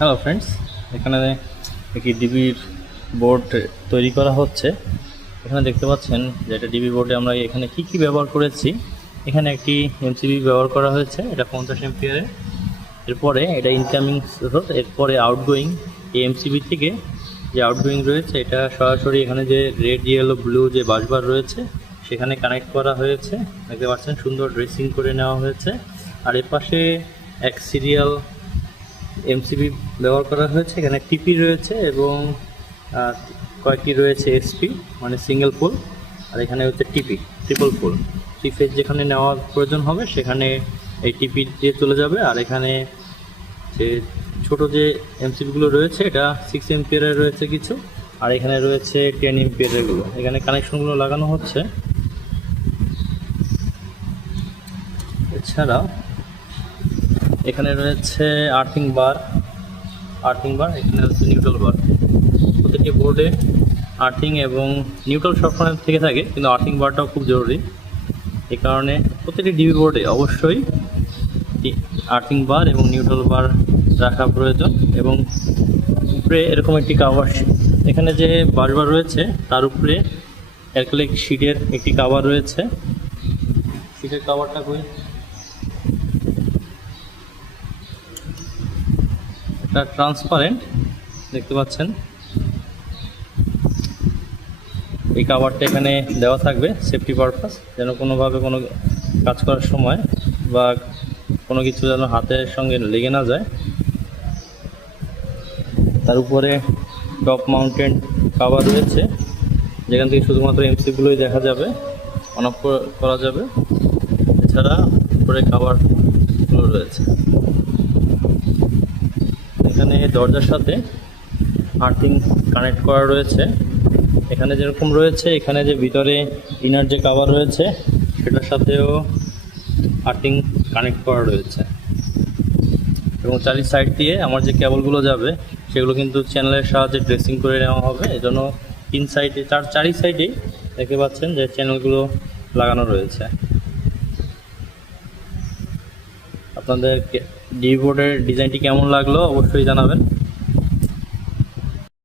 Hello friends, এখানে একটি ডিবির board তৈরি করা হচ্ছে। এখানে দেখতে পাচ্ছেন যে এটা ডিবি বোর্ডে আমরা এখানে কি ব্যবহার করেছি। এখানে একটি এমসিবি ব্যবহার করা হয়েছে, এটা 50 এমপিয়ারের। এরপরে এটা ইনকামিং স্রোত, এরপরে আউটগোয়িং এই এমসিবি থেকে যে আউটগোয়িং রয়েছে এটা সরাসরি এখানে যে রেড ইয়েলো ব্লু যে বাসবার রয়েছে সেখানে কানেক্ট করা হয়েছে। দেখতে পাচ্ছেন সুন্দর ড্রেসিং করে নেওয়া হয়েছে। আর এর পাশে এক সিরিয়াল এমসিবি ব্যবহার করা হয়েছে। এখানে টিপি রয়েছে এবং কয়েকটি রয়েছে এসপি মানে সিঙ্গেল পোল, আর এখানে হচ্ছে টিপি ট্রিপল পোল। থ্রি ফেজ যেখানে নেওয়ার প্রয়োজন হবে সেখানে এই টিপি দিয়ে চলে যাবে। আর এখানে যে ছোট যে এমসিবিগুলো রয়েছে এটা 6 এমপিয়ারের রয়েছে কিছু, আর এখানে রয়েছে 10 এমপিয়ারেরগুলো। এখানে কানেকশনগুলো লাগানো হচ্ছে। এছাড়া এখানে রয়েছে আর্থিং বার, এখানে হচ্ছে নিউট্রাল বার। প্রতিটি বোর্ডে আর্থিং এবং নিউট্রাল সবসময় থেকে থাকে, কিন্তু আর্থিং বারটাও খুব জরুরি। এই কারণে প্রতিটি ডিবি বোর্ডে অবশ্যই আর্থিং বার এবং নিউট্রাল বার রাখা প্রয়োজন। এবং উপরে এরকম একটি কাভার, এখানে যে বাসবার রয়েছে তার উপরে অ্যাক্রিলিক শিটের একটি কাভার রয়েছে। শিটের কাভারটা এটা ট্রান্সপারেন্ট, দেখতে পাচ্ছেন। এই কাভারটা এখানে দেওয়া থাকবে সেফটি পারপাস, যেন কোনোভাবে কোনো কাজ করার সময় বা কোনো কিছু যেন হাতের সঙ্গে লেগে না যায়। তার উপরে টপ মাউন্টেড কাভার রয়েছে, যেখান থেকে শুধুমাত্র এমসিগুলোই দেখা যাবে, অন অফ করা যাবে। এছাড়া উপরে কাভারগুলো রয়েছে। এখানে দরজার সাথে আর্থিং কানেক্ট করা রয়েছে। এখানে যেরকম রয়েছে, এখানে যে ভিতরে ইনার যে কাভার রয়েছে সেটার সাথেও আর্থিং কানেক্ট করা রয়েছে। এবং চারি সাইড দিয়ে আমার যে কেবলগুলো যাবে সেগুলো কিন্তু চ্যানেলের সাহায্যে ড্রেসিং করে নেওয়া হবে। এজন্য তিন সাইডে চারি সাইডেই দেখতে পাচ্ছেন যে চ্যানেলগুলো লাগানো রয়েছে। আপনাদের ডিবি বোর্ডের ডিজাইনটি কেমন লাগলো অবশ্যই জানাবেন।